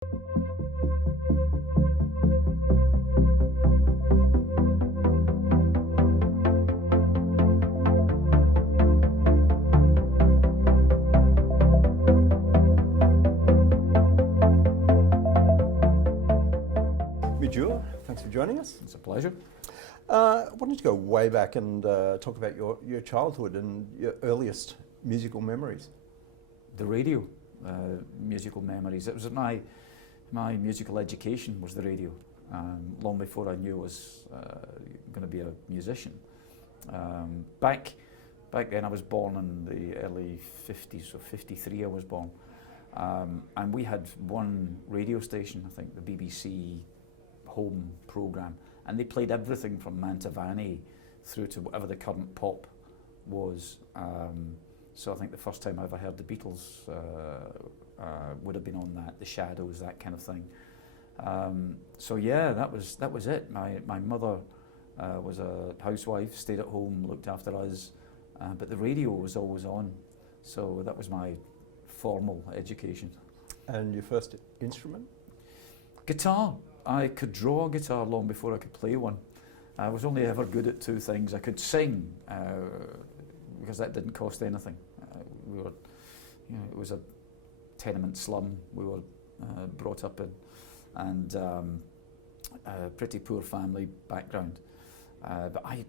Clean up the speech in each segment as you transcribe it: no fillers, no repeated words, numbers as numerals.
Midge, thanks for joining us. It's a pleasure. I wanted to go way back and talk about your childhood and your earliest musical memories. The radio, musical memories. It was my musical education was the radio. Long before I knew I was going to be a musician. Back then I was born in the early 50s, so 53 I was born. And we had one radio station, I think the BBC home programme, and they played everything from Mantovani through to whatever the current pop was. So I think the first time I ever heard the Beatles would have been on that, The Shadows, that kind of thing. So yeah, that was it. My mother was a housewife, stayed at home, looked after us, but the radio was always on. So that was my formal education. And your first instrument? Guitar. I could draw a guitar long before I could play one. I was only ever good at two things. I could sing, because that didn't cost anything. We were, it was a tenement slum we were brought up in, and a pretty poor family background. But I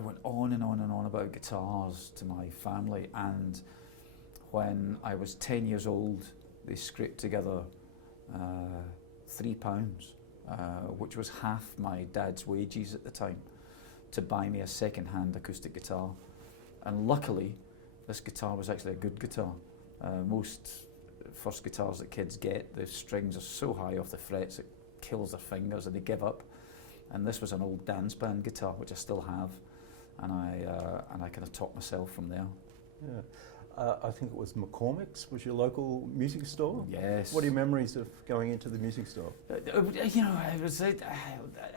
went on and on and on about guitars to my family, and when I was 10 years old, they scraped together £3, which was half my dad's wages at the time, to buy me a second-hand acoustic guitar. And luckily, this guitar was actually a good guitar. Most first guitars that kids get, the strings are so high off the frets it kills their fingers and they give up. And this was an old dance band guitar, which I still have, and I kind of taught myself from there. Yeah. I think it was McCormick's was your local music store? Yes. What are your memories of going into the music store? I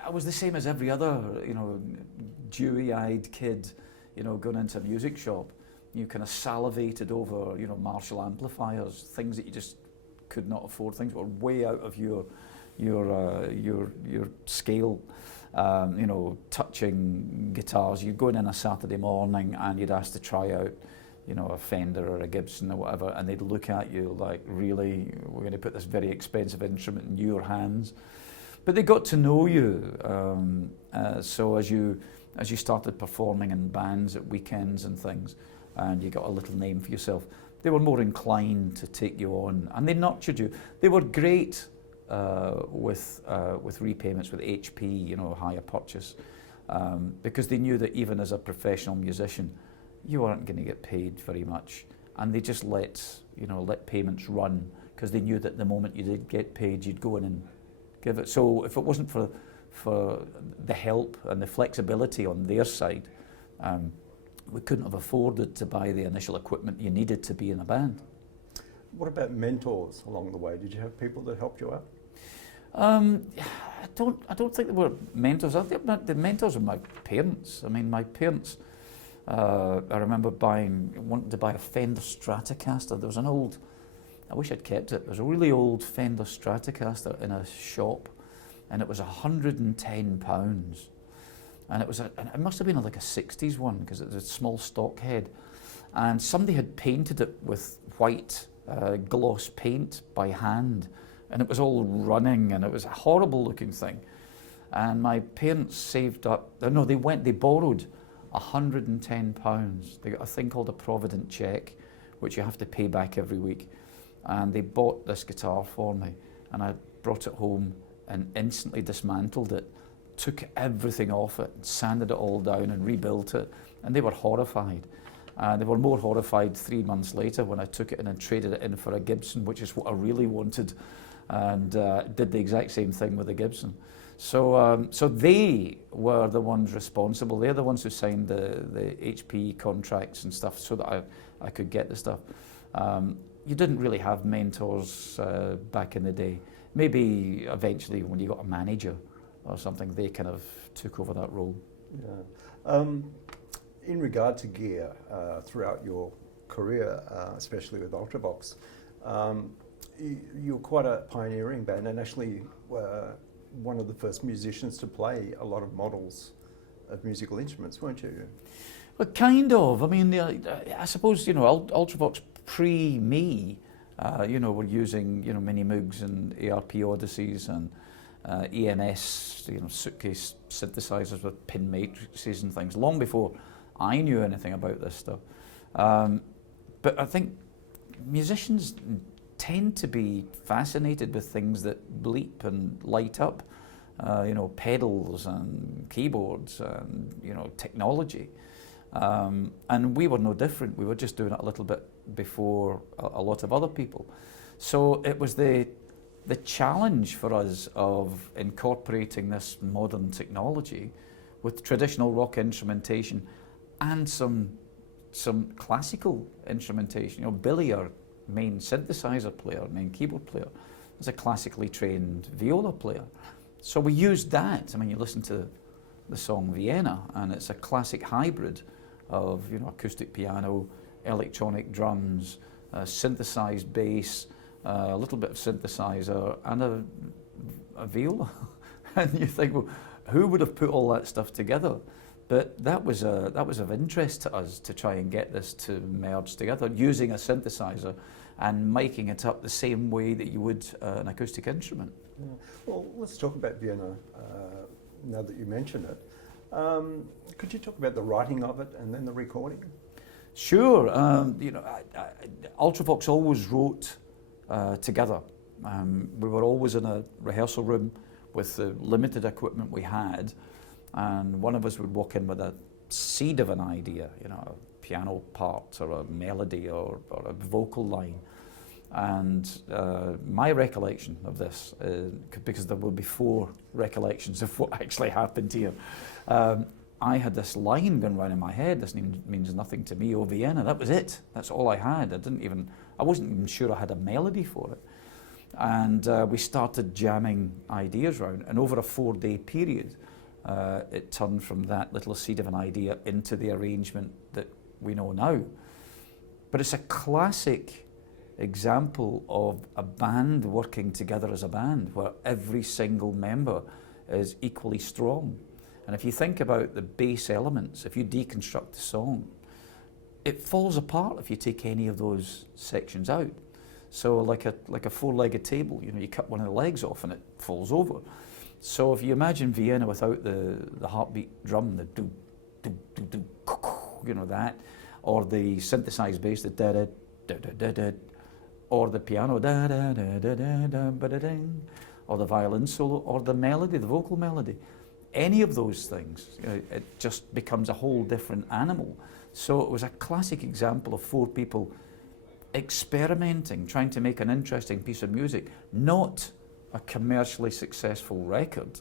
was the same as every other, dewy-eyed kid, going into a music shop. You kind of salivated over, Marshall amplifiers, things that you just could not afford, things that were way out of your scale. Touching guitars. You'd go in on a Saturday morning and you'd ask to try out a Fender or a Gibson or whatever, and they'd look at you like, really, we're going to put this very expensive instrument in your hands? But they got to know you. So as you started performing in bands at weekends and things, and you got a little name for yourself, they were more inclined to take you on, and they nurtured you. They were great with repayments, with HP, hire purchase, because they knew that even as a professional musician, you weren't going to get paid very much, and they just let payments run, because they knew that the moment you did get paid, you'd go in and give it. So if it wasn't for the help and the flexibility on their side, we couldn't have afforded to buy the initial equipment you needed to be in a band. What about mentors along the way? Did you have people that helped you out? I don't think there were mentors. I think the mentors were my parents. I mean, my parents. I remember wanting to buy a Fender Stratocaster. There was an old, I wish I'd kept it, there was a really old Fender Stratocaster in a shop, and it was £110. And it must have been like a 60s one, because it was a small stock head. And somebody had painted it with white gloss paint by hand, and it was all running, and it was a horrible looking thing. And my parents saved up, they borrowed £110. They got a thing called a Provident cheque, which you have to pay back every week. And they bought this guitar for me, and I brought it home and instantly dismantled it, took everything off it, sanded it all down and rebuilt it, and they were horrified. They were more horrified 3 months later when I took it in and traded it in for a Gibson, which is what I really wanted, and did the exact same thing with the Gibson. So they were the ones responsible. They're the ones who signed the HP contracts and stuff so that I could get the stuff. You didn't really have mentors back in the day. Maybe eventually when you got a manager or something, they kind of took over that role. Yeah. In regard to gear, throughout your career, especially with Ultravox, you're quite a pioneering band, and actually one of the first musicians to play a lot of models of musical instruments, weren't you? Well, kind of. I mean, I suppose, you know, Ultravox pre-me, you know, we're using, you know, Mini Moogs and ARP Odysseys and EMS, you know, suitcase synthesizers with pin matrices and things, long before I knew anything about this stuff. But I think musicians tend to be fascinated with things that bleep and light up, you know, pedals and keyboards and, you know, technology. And we were no different. We were just doing it a little bit before a lot of other people. So it was the challenge for us of incorporating this modern technology with traditional rock instrumentation and some classical instrumentation. You know, Billy, our main synthesizer player, main keyboard player, is a classically trained viola player. So we used that. I mean, you listen to the song Vienna, and it's a classic hybrid of, you know, acoustic piano, electronic drums, synthesized bass, a little bit of synthesizer, and a viola. And you think, well, who would have put all that stuff together? But that was of interest to us, to try and get this to merge together, using a synthesizer and making it up the same way that you would an acoustic instrument. Yeah. Well, let's talk about Vienna now that you mention it. Could you talk about the writing of it and then the recording? Sure. You know, Ultravox always wrote together. We were always in a rehearsal room with the limited equipment we had, and one of us would walk in with a seed of an idea, you know, a piano part or a melody or a vocal line. And my recollection of this, because there will be 4 recollections of what actually happened here, I had this line going round in my head. This means nothing to me. Oh, Vienna. That was it. That's all I had. I wasn't even sure I had a melody for it. And we started jamming ideas round. And over a 4-day period, it turned from that little seed of an idea into the arrangement that we know now. But it's a classic example of a band working together as a band, where every single member is equally strong. And if you think about the bass elements, if you deconstruct the song, it falls apart if you take any of those sections out. So like a 4-legged table, you know, you cut one of the legs off and it falls over. So if you imagine Vienna without the heartbeat drum, the do do do do, you know, that, or the synthesized bass, the da da da da da da, or the piano da da da da da da ba da ding, or the violin solo, or the melody, the vocal melody. Any of those things, you know, it just becomes a whole different animal. So it was a classic example of 4 people experimenting, trying to make an interesting piece of music, not a commercially successful record,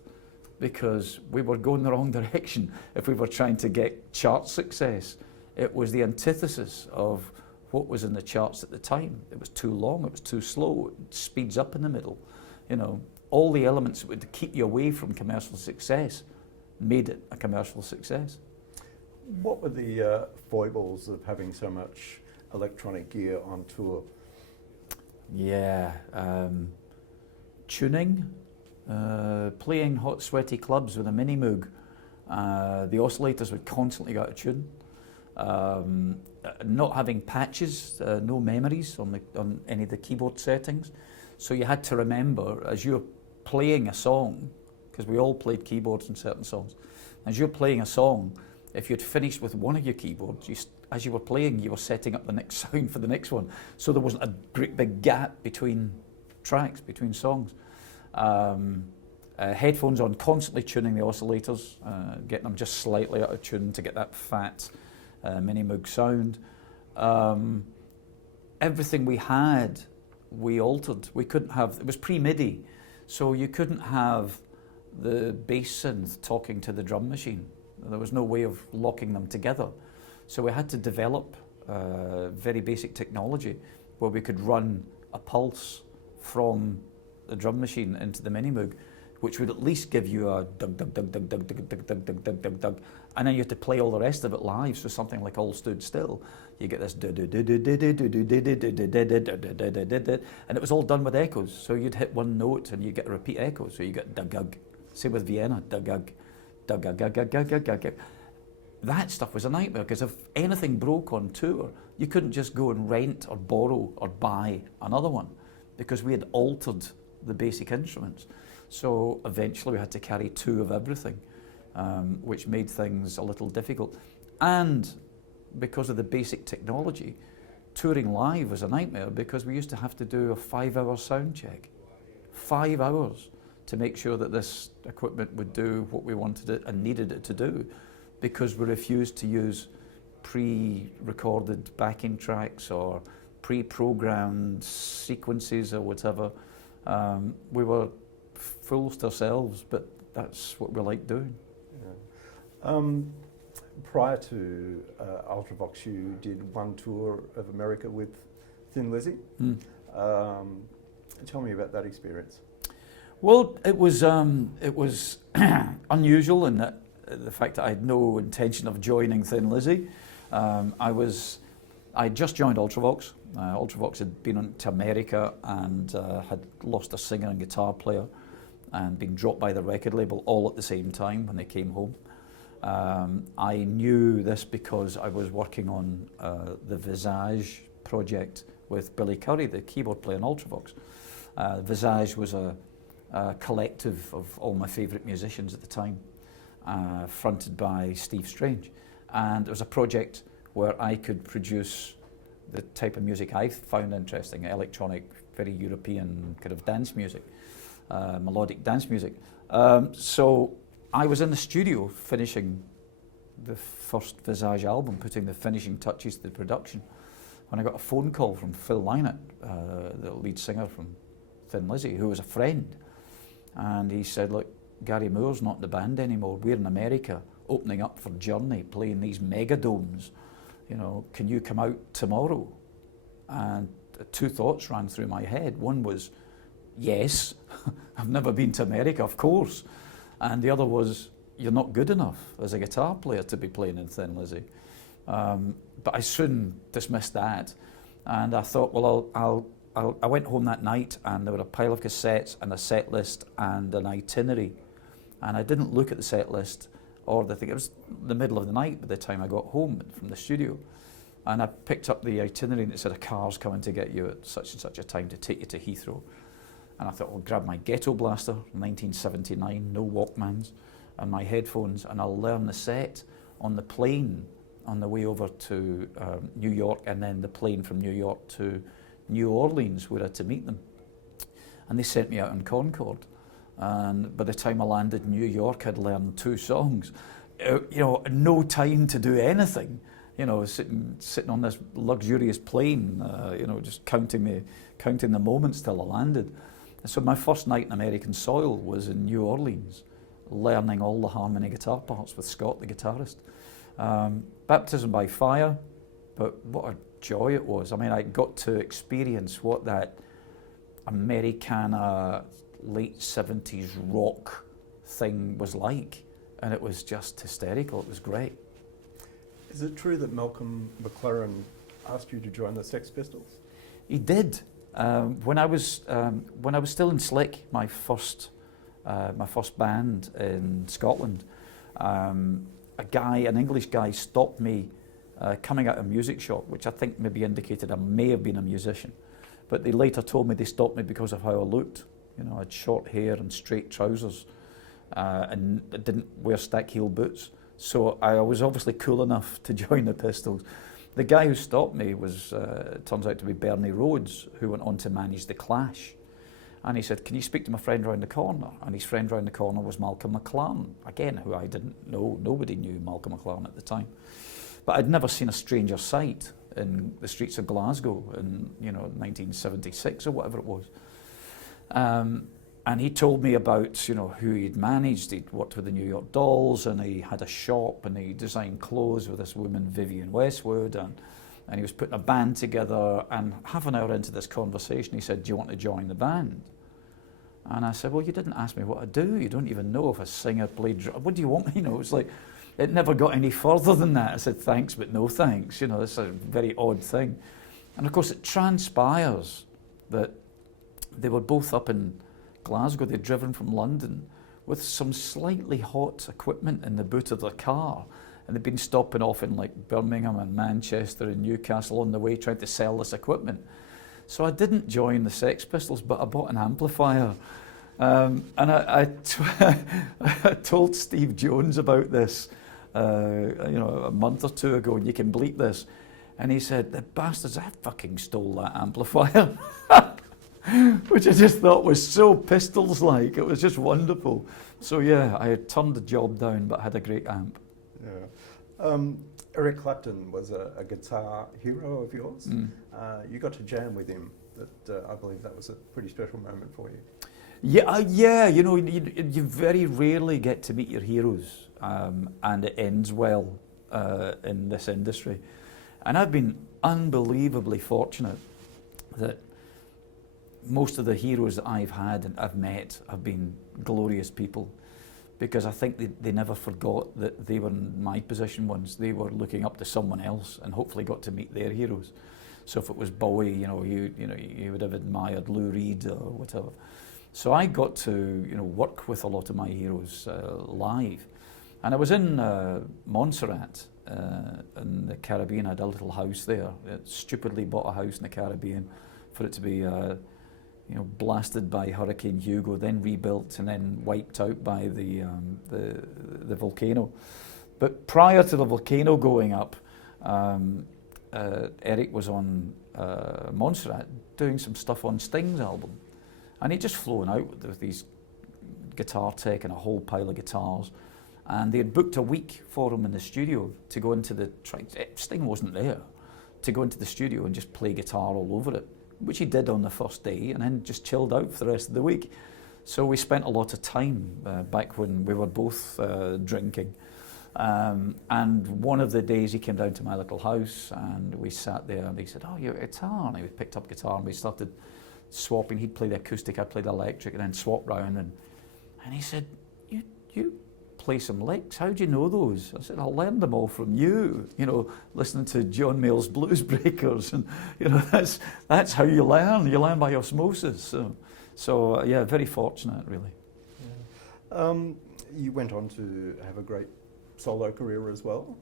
because we were going the wrong direction if we were trying to get chart success. It was the antithesis of what was in the charts at the time. It was too long, it was too slow, it speeds up in the middle. You know, all the elements that would keep you away from commercial success made it a commercial success. What were the foibles of having so much electronic gear on tour? Yeah, tuning, playing hot, sweaty clubs with a Mini Moog. The oscillators would constantly go out of tune. Not having patches, no memories on any of the keyboard settings. So you had to remember, as you're playing a song, because we all played keyboards in certain songs, as you're playing a song, if you'd finished with one of your keyboards, as you were playing, you were setting up the next sound for the next one. So there wasn't a great big gap between tracks, between songs. Headphones on, constantly tuning the oscillators, getting them just slightly out of tune to get that fat Mini Moog sound. Everything we had, we altered. We couldn't have, it was pre-MIDI, so you couldn't have the bass synth talking to the drum machine. There was no way of locking them together. So we had to develop very basic technology where we could run a pulse from the drum machine into the Mini Moog, which would at least give you a dug, dug, dug, dug, dug, dug, dug, dug, dug, dug, dug, dug, and then you have to play all the rest of it live. So something like All Stood Still, you get this, and it was all done with echoes. So you'd hit one note and you get a repeat echo. So you get dug, dug. Same with Vienna, dug, dug, dug, dug, dug, dug, dug, dug, dug. That stuff was a nightmare because if anything broke on tour, you couldn't just go and rent or borrow or buy another one because we had altered the basic instruments. So eventually we had to carry 2 of everything, which made things a little difficult. And because of the basic technology, touring live was a nightmare because we used to have to do a 5-hour sound check. 5 hours to make sure that this equipment would do what we wanted it and needed it to do, because we refused to use pre-recorded backing tracks or pre-programmed sequences or whatever. We were fools to ourselves, but that's what we like doing. Yeah. Prior to Ultravox, you did one tour of America with Thin Lizzy. Tell me about that experience. Well, it was unusual in that the fact that I had no intention of joining Thin Lizzy. I just joined Ultravox. Ultravox had been to America and had lost a singer and guitar player and been dropped by the record label all at the same time when they came home. I knew this because I was working on the Visage project with Billy Curry, the keyboard player in Ultravox. Visage was a collective of all my favourite musicians at the time, fronted by Steve Strange. And it was a project where I could produce the type of music I found interesting, electronic, very European kind of dance music, melodic dance music. So I was in the studio finishing the first Visage album, putting the finishing touches to the production, when I got a phone call from Phil Lynott, the lead singer from Thin Lizzy, who was a friend. And he said, look, Gary Moore's not in the band anymore. We're in America, opening up for Journey, playing these mega domes. You know, can you come out tomorrow? And 2 thoughts ran through my head. One was, yes, I've never been to America, of course. And the other was, you're not good enough as a guitar player to be playing in Thin Lizzy. But I soon dismissed that. And I thought, well, I went home that night and there were a pile of cassettes and a set list and an itinerary. And I didn't look at the set list or the thing. It was the middle of the night by the time I got home from the studio. And I picked up the itinerary and it said a car's coming to get you at such and such a time to take you to Heathrow. And I thought, I'll grab my Ghetto Blaster, 1979, no Walkmans, and my headphones, and I'll learn the set on the plane on the way over to New York, and then the plane from New York to New Orleans, where I had to meet them. And they sent me out on Concorde. And by the time I landed in New York, I'd learned 2 songs. You know, no time to do anything. You know, sitting on this luxurious plane, you know, just counting the moments till I landed. So my first night in American soil was in New Orleans, learning all the harmony guitar parts with Scott, the guitarist. Baptism by fire, but what a joy it was. I mean, I got to experience what that Americana late 70s rock thing was like, and it was just hysterical. It was great. Is it true that Malcolm McLaren asked you to join the Sex Pistols? He did. When I was still in Slick, my first band in Scotland, an English guy stopped me coming out of a music shop, which I think maybe indicated I may have been a musician. But they later told me they stopped me because of how I looked. You know, I had short hair and straight trousers, and I didn't wear stack heel boots. So I was obviously cool enough to join the Pistols. The guy who stopped me was, turns out to be Bernie Rhodes, who went on to manage The Clash. And he said, can you speak to my friend round the corner? And his friend round the corner was Malcolm McLaren, again, who I didn't know. Nobody knew Malcolm McLaren at the time. But I'd never seen a stranger sight in the streets of Glasgow in, 1976 or whatever it was. And he told me about, who he'd managed. He'd worked with the New York Dolls, and he had a shop, and he designed clothes with this woman, Vivienne Westwood, and he was putting a band together. And half an hour into this conversation, he said, do you want to join the band? And I said, well, you didn't ask me what I do. You don't even know if I sing or play drum. What do you want me to know? It's like, it never got any further than that. I said, thanks, but no thanks. You know, it's a very odd thing. And of course, it transpires that they were both up in Glasgow. They'd driven from London with some slightly hot equipment in the boot of their car. And they'd been stopping off in like Birmingham and Manchester and Newcastle on the way trying to sell this equipment. So I didn't join the Sex Pistols, but I bought an amplifier. And I told Steve Jones about this a month or two ago, and you can bleep this. And he said, the bastards, I fucking stole that amplifier. Which I just thought was so Pistols-like. It was just wonderful. So yeah, I had turned the job down, but had a great amp. Yeah. Eric Clapton was a guitar hero of yours. You got to jam with him. I believe that was a pretty special moment for you. Yeah. You know, you very rarely get to meet your heroes, and it ends well in this industry. And I've been unbelievably fortunate that most of the heroes that I've had and I've met have been glorious people, because I think they never forgot that they were in my position once. They were looking up to someone else and hopefully got to meet their heroes. So if it was Bowie, you would have admired Lou Reed or whatever. So I got to work with a lot of my heroes live. And I was in Montserrat in the Caribbean. I had a little house there. I stupidly bought a house in the Caribbean for it to be blasted by Hurricane Hugo, then rebuilt and then wiped out by the volcano. But prior to the volcano going up, Eric was on Montserrat doing some stuff on Sting's album. And he'd just flown out with these guitar tech and a whole pile of guitars. And they had booked a week for him in the studio to go into Sting wasn't there, to go into the studio and just play guitar all over it, which he did on the first day, and then just chilled out for the rest of the week. So we spent a lot of time back when we were both drinking. And one of the days he came down to my little house and we sat there and he said, oh, your guitar. And he picked up guitar and we started swapping. He'd play the acoustic, I'd play the electric, and then swap round. And he said, you play some licks, how do you know those? I said, I learned them all from you, listening to John Mayall's Blues Breakers, and that's how you learn by osmosis. So yeah, very fortunate really. Yeah. You went on to have a great solo career as well.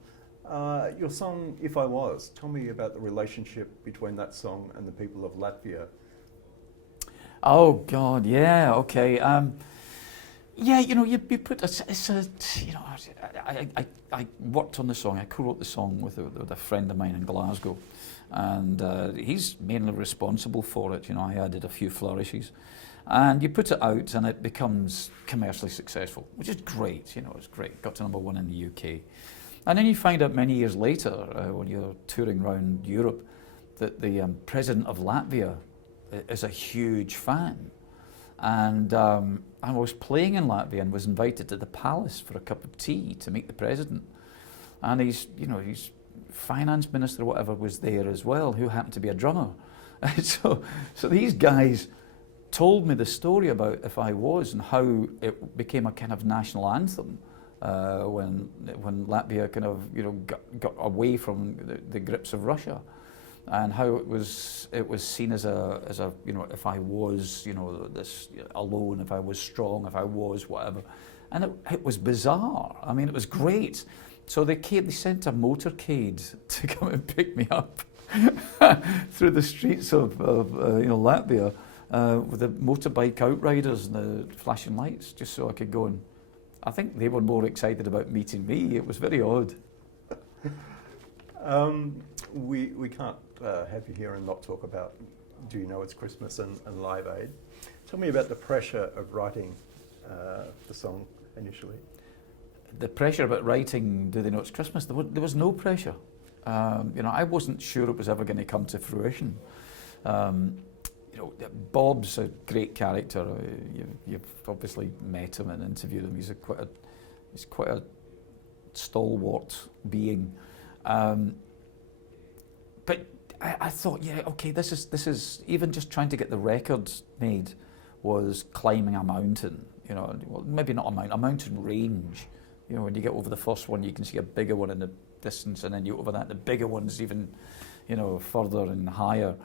Your song, If I Was, tell me about the relationship between that song and the people of Latvia. Oh God, yeah, okay. Yeah, you put I worked on the song. I co-wrote the song with a friend of mine in Glasgow, and he's mainly responsible for it. I added a few flourishes, and you put it out, and it becomes commercially successful, which is great. It's great. Got to #1 in the UK, and then you find out many years later when you're touring around Europe that the president of Latvia is a huge fan. And I was playing in Latvia and was invited to the palace for a cup of tea to meet the president. And his finance minister or whatever was there as well, who happened to be a drummer. So these guys told me the story about If I Was and how it became a kind of national anthem when Latvia kind of got away from the grips of Russia. And how it was seen as a if I was this alone, if I was strong, if I was whatever, and it was bizarre. I mean, it was great. So they sent a motorcade to come and pick me up through the streets of Latvia with the motorbike outriders and the flashing lights, just so I could go. And I think they were more excited about meeting me. It was very odd. We can't have you here and not talk about Do You Know It's Christmas and Live Aid. Tell me about the pressure of writing the song initially. The pressure about writing Do They Know It's Christmas? There was no pressure. I wasn't sure it was ever going to come to fruition. Bob's a great character. You've obviously met him and interviewed him. He's quite a stalwart being. But I thought, yeah, okay, this is even just trying to get the record made was climbing a mountain, well, maybe not a mountain range. When you get over the first one, you can see a bigger one in the distance, and then you over that, the bigger one's even, further and higher.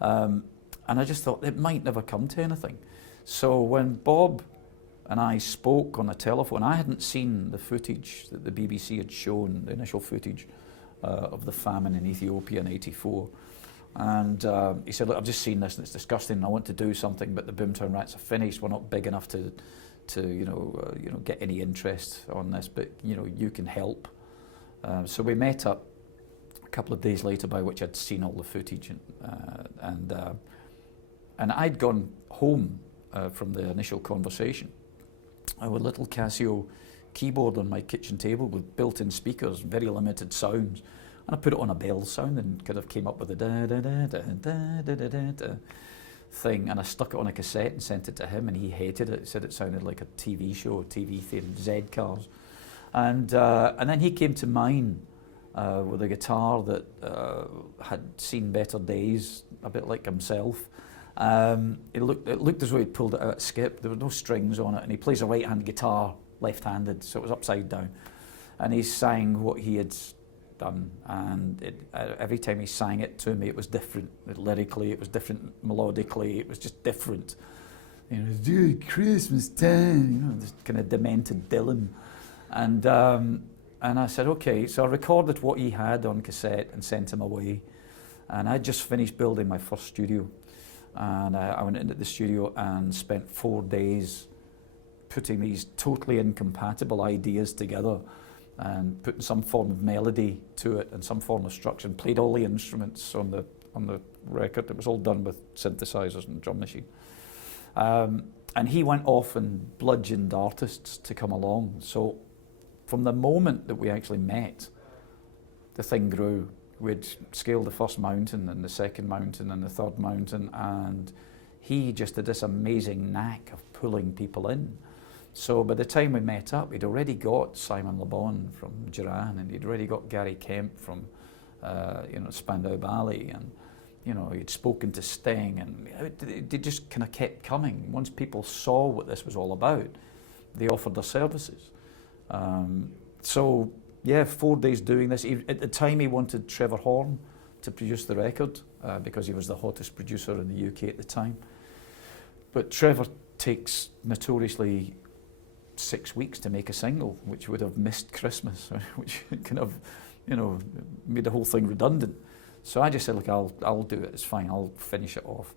And I just thought it might never come to anything. So when Bob and I spoke on the telephone, I hadn't seen the footage that the BBC had shown, the initial footage of the famine in Ethiopia in '84. And he said, look, I've just seen this and it's disgusting. I want to do something, but the Boomtown Rats are finished. We're not big enough to get any interest on this, but you can help. So we met up a couple of days later, by which I'd seen all the footage, and I'd gone home from the initial conversation. I had a little Casio keyboard on my kitchen table with built-in speakers, very limited sounds, and I put it on a bell sound and kind of came up with a da da da da da da da da da thing, and I stuck it on a cassette and sent it to him, and he hated it. He said it sounded like a TV show, TV theme, Z cars, and then he came to mine with a guitar that had seen better days, a bit like himself. It looked as though he'd pulled it out skip. There were no strings on it, and he plays a right-hand guitar, left-handed, so it was upside down. And he sang what he had done, and every time he sang it to me, it was different. Lyrically, it was different. Melodically, it was just different. It's Christmas time, this kind of demented Dylan. And I said, okay. So I recorded what he had on cassette and sent him away. And I'd just finished building my first studio. And I went into the studio and spent 4 days putting these totally incompatible ideas together and putting some form of melody to it and some form of structure, and played all the instruments on the record. It was all done with synthesizers and drum machine. And he went off and bludgeoned artists to come along. So from the moment that we actually met, the thing grew. We'd scaled the first mountain and the second mountain and the third mountain, and he just had this amazing knack of pulling people in. So by the time we met up, he'd already got Simon Le Bon from Duran, and he'd already got Gary Kemp from Spandau Ballet, and he'd spoken to Sting, and they just kind of kept coming. Once people saw what this was all about, they offered their services. So yeah, 4 days doing this. At the time, he wanted Trevor Horn to produce the record because he was the hottest producer in the UK at the time. But Trevor takes notoriously 6 weeks to make a single, which would have missed Christmas, which kind of, made the whole thing redundant. So I just said, look, I'll do it. It's fine. I'll finish it off.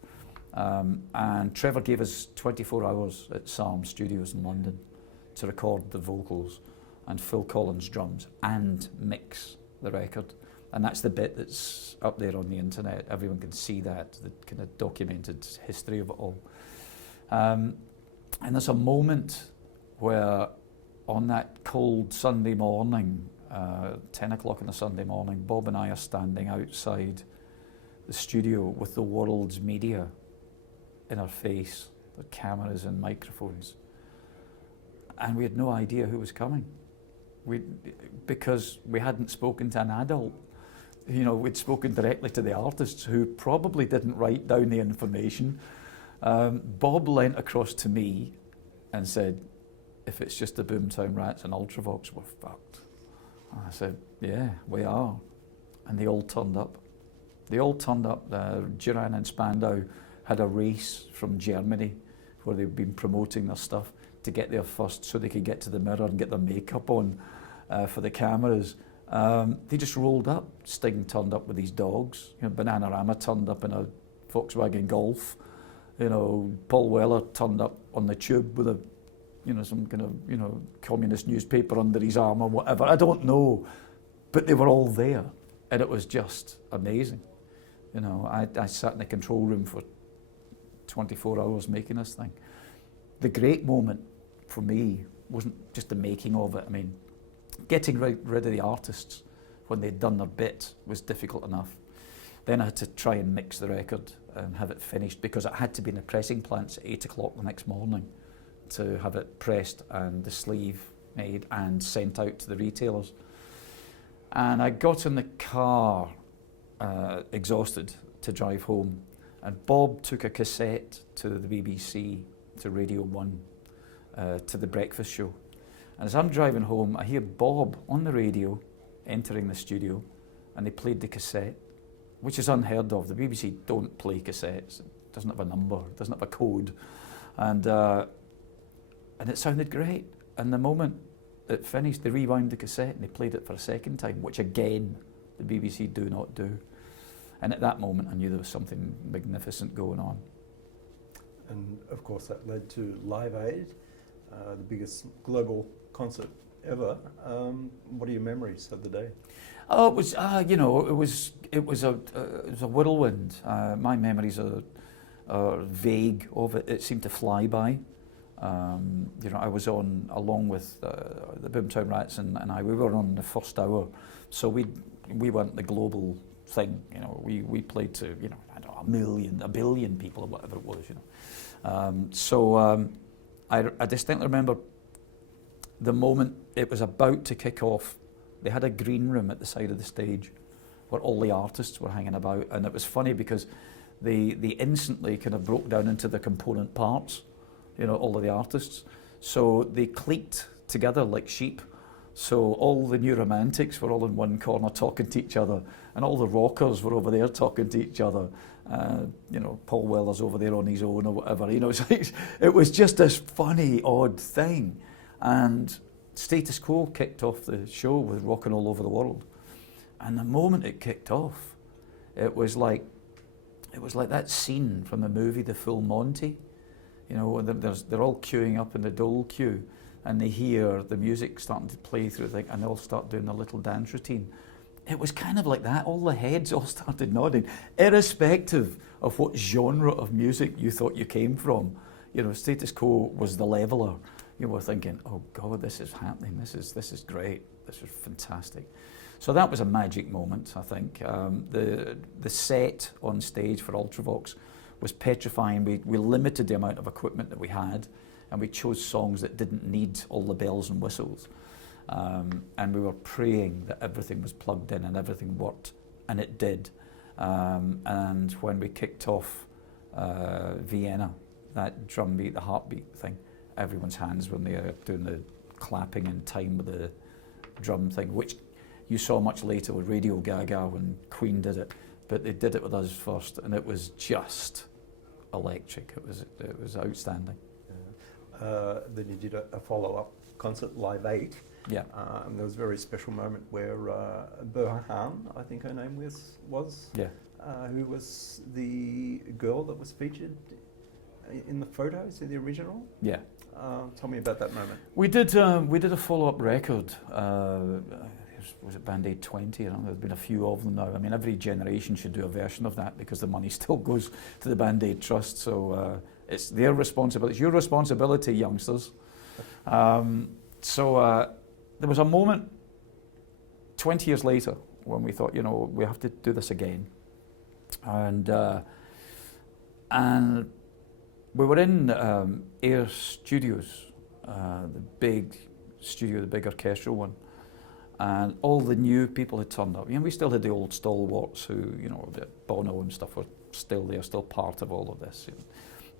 And Trevor gave us 24 hours at Psalm Studios in London to record the vocals and Phil Collins' drums and mix the record. And that's the bit that's up there on the internet. Everyone can see that, the kind of documented history of it all. And there's a moment where on that cold Sunday morning, 10 o'clock on a Sunday morning, Bob and I are standing outside the studio with the world's media in our face, the cameras and microphones. And we had no idea who was coming. Because we hadn't spoken to an adult. We'd spoken directly to the artists who probably didn't write down the information. Bob leant across to me and said, if it's just the Boomtown Rats and Ultravox, we're fucked. And I said, yeah, we are. And they all turned up. Duran and Spandau had a race from Germany where they'd been promoting their stuff to get there first so they could get to the mirror and get their makeup on for the cameras. They just rolled up. Sting turned up with his dogs. Bananarama turned up in a Volkswagen Golf. Paul Weller turned up on the tube with a, some kind of, communist newspaper under his arm or whatever. I don't know, but they were all there, and it was just amazing. I sat in the control room for 24 hours making this thing. The great moment for me wasn't just the making of it. I mean, getting rid of the artists when they'd done their bit was difficult enough. Then I had to try and mix the record and have it finished, because it had to be in the pressing plants at 8 o'clock the next morning to have it pressed and the sleeve made and sent out to the retailers. And I got in the car exhausted to drive home, and Bob took a cassette to the BBC to Radio 1, to the breakfast show. And as I'm driving home, I hear Bob on the radio entering the studio, and they played the cassette, which is unheard of. The BBC don't play cassettes. It doesn't have a number, it doesn't have a code. And it sounded great. And the moment it finished, they rewound the cassette and they played it for a second time, which again, the BBC do not do. And at that moment, I knew there was something magnificent going on. And of course, that led to Live Aid, the biggest global concert ever. What are your memories of the day? Oh, it was, it was a whirlwind. My memories are vague of it. It seemed to fly by. I was on, along with the Boomtown Rats and I, we were on the first hour, so we weren't the global thing. We played to, I don't know, 1 million, 1 billion people or whatever it was. I distinctly remember the moment it was about to kick off. They had a green room at the side of the stage where all the artists were hanging about, and it was funny because they instantly kind of broke down into the component parts, all of the artists. So they cliqued together like sheep. So all the new romantics were all in one corner talking to each other, and all the rockers were over there talking to each other. Paul Weller's over there on his own or whatever. It was just this funny, odd thing. And Status Quo kicked off the show with Rockin' All Over the World. And the moment it kicked off, it was like that scene from the movie The Full Monty. They're all queuing up in the dole queue, and they hear the music starting to play through the thing, and they all start doing a little dance routine. It was kind of like that. All the heads all started nodding, irrespective of what genre of music you thought you came from. Status Quo was the leveler. You were thinking, oh God, this is happening. This is great. This is fantastic. So that was a magic moment, I think. The set on stage for Ultravox was petrifying. We limited the amount of equipment that we had, and we chose songs that didn't need all the bells and whistles. And we were praying that everything was plugged in and everything worked, and it did. And when we kicked off Vienna, that drum beat, the heartbeat thing, everyone's hands when they were doing the clapping in time with the drum thing, which you saw much later with Radio Gaga when Queen did it, but they did it with us first, and it was just electric. It was outstanding. Yeah. Then you did a follow-up concert, Live 8. Yeah. And there was a very special moment where Burhan, I think her name was yeah. Who was the girl that was featured in the photos in the original. Yeah. Tell me about that moment. We did a follow-up record. Was it Band Aid 20? There's been a few of them now. I mean, every generation should do a version of that because the money still goes to the Band Aid Trust. So it's their responsibility. It's your responsibility, youngsters. There was a moment 20 years later when we thought, we have to do this again. And we were in Air Studios, the big studio, the big orchestral one. And all the new people had turned up. We still had the old stalwarts who, the Bono and stuff were still there, still part of all of this.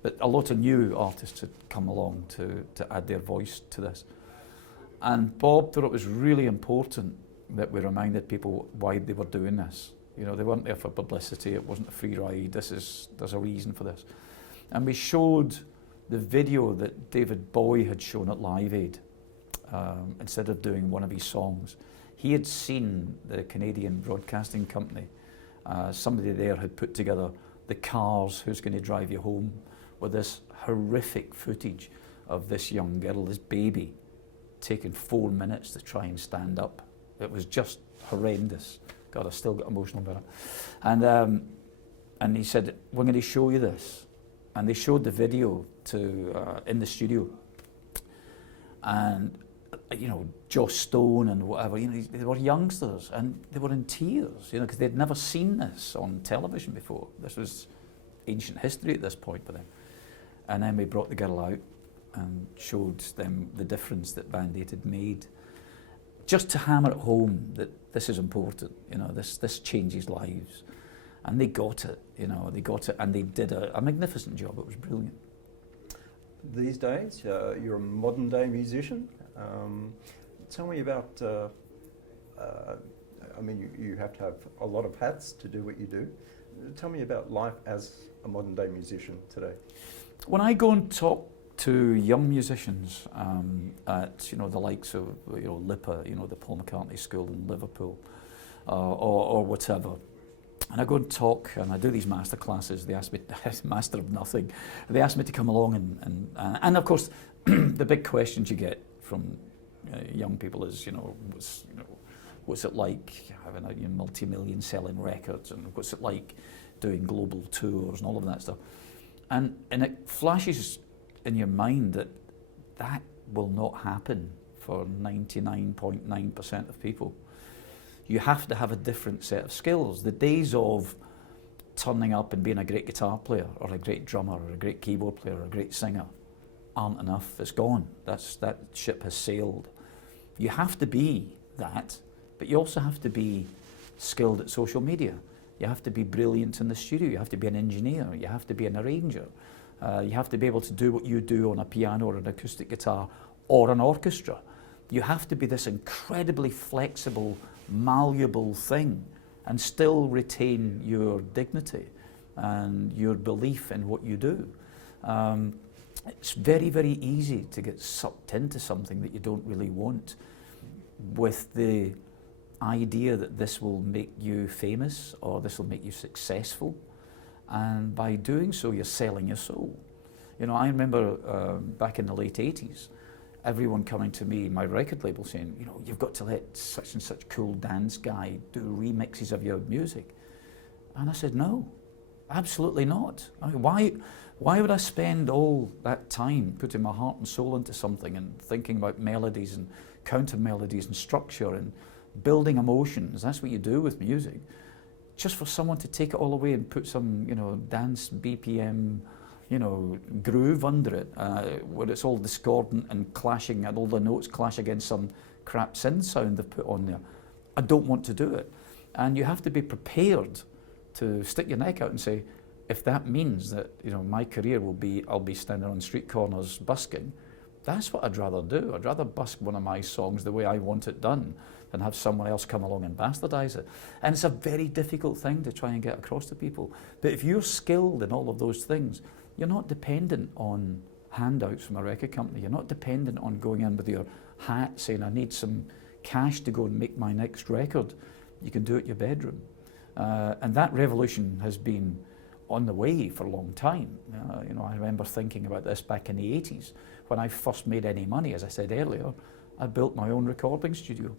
But a lot of new artists had come along to add their voice to this. And Bob thought it was really important that we reminded people why they were doing this. They weren't there for publicity, it wasn't a free ride, there's a reason for this. And we showed the video that David Bowie had shown at Live Aid. Instead of doing one of his songs, he had seen the Canadian Broadcasting Company. Somebody there had put together the Cars, Who's Going to Drive You Home, with this horrific footage of this young girl, this baby, taking 4 minutes to try and stand up. It was just horrendous. God, I still get emotional about it. And he said, we're going to show you this. And they showed the video in the studio. And Joss Stone and whatever, they were youngsters and they were in tears, because they'd never seen this on television before. This was ancient history at this point for them. And then we brought the girl out and showed them the difference that Band Aid had made, just to hammer it home that this is important, this changes lives. And they got it, and they did a magnificent job. It was brilliant. these days. You're a modern day musician. Tell me about, I mean, you have to have a lot of hats to do what you do. Tell me about life as a modern day musician today. When I go and talk to young musicians at the likes of LIPA, the Paul McCartney School in Liverpool, or whatever, and I go and talk and I do these master classes. They ask me, master of nothing. They ask me to come along and of course the big questions you get from young people is what's it like having a multi-million selling records, and what's it like doing global tours and all of that stuff, and it flashes in your mind that will not happen for 99.9% of people. You have to have a different set of skills. The days of turning up and being a great guitar player or a great drummer or a great keyboard player or a great singer aren't enough. It's gone. That ship has sailed. You have to be that, but you also have to be skilled at social media. You have to be brilliant in the studio. You have to be an engineer. You have to be an arranger. You have to be able to do what you do on a piano or an acoustic guitar or an orchestra. You have to be this incredibly flexible, malleable thing and still retain your dignity and your belief in what you do. It's very, very easy to get sucked into something that you don't really want with the idea that this will make you famous or this will make you successful, and by doing so you're selling your soul. I remember back in the late 80s, everyone coming to me, my record label, saying, you've got to let such and such cool dance guy do remixes of your music. And I said, no, absolutely not. I mean, why would I spend all that time putting my heart and soul into something and thinking about melodies and counter melodies and structure and building emotions? That's what you do with music. Just for someone to take it all away and put some, dance BPM, groove under it, where it's all discordant and clashing and all the notes clash against some crap synth sound they've put on there. I don't want to do it. And you have to be prepared to stick your neck out and say, if that means that my career I'll be standing on street corners busking, that's what I'd rather do. I'd rather busk one of my songs the way I want it done than have someone else come along and bastardize it. And it's a very difficult thing to try and get across to people. But if you're skilled in all of those things, you're not dependent on handouts from a record company. You're not dependent on going in with your hat saying, I need some cash to go and make my next record. You can do it in your bedroom. And that revolution has been on the way for a long time. I remember thinking about this back in the 80s. When I first made any money, as I said earlier, I built my own recording studio.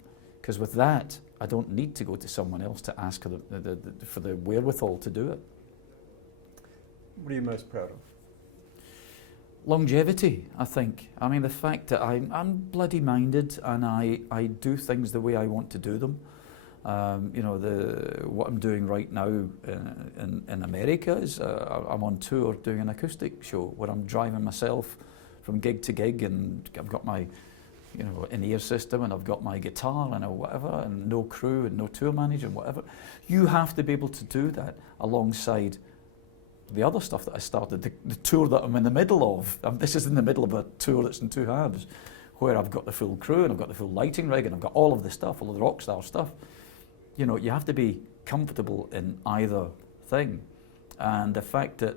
Because with that, I don't need to go to someone else to ask for the wherewithal to do it. What are you most proud of? Longevity, I think. I mean, the fact that I'm bloody minded and I do things the way I want to do them. What I'm doing right now in America is I'm on tour doing an acoustic show where I'm driving myself from gig to gig, and I've got my in-ear system and I've got my guitar and whatever, and no crew and no tour manager and whatever. You have to be able to do that alongside the other stuff that I started, the tour that I'm in the middle of. This is in the middle of a tour that's in two halves, where I've got the full crew and I've got the full lighting rig and I've got all of the stuff, all of the rock star stuff. You have to be comfortable in either thing. And the fact that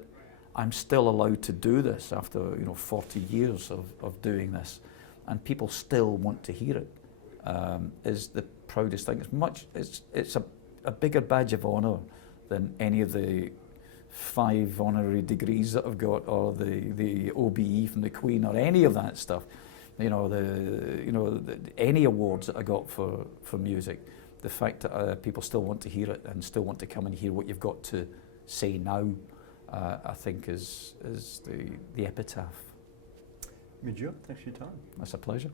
I'm still allowed to do this after 40 years of doing this, and people still want to hear it, is the proudest thing. It's a bigger badge of honour than any of the 5 honorary degrees that I've got, or the OBE from the Queen, or any of that stuff. Any awards that I got for music. The fact that people still want to hear it and still want to come and hear what you've got to say now, I think is the epitaph. Midge, thanks for your time. That's a pleasure.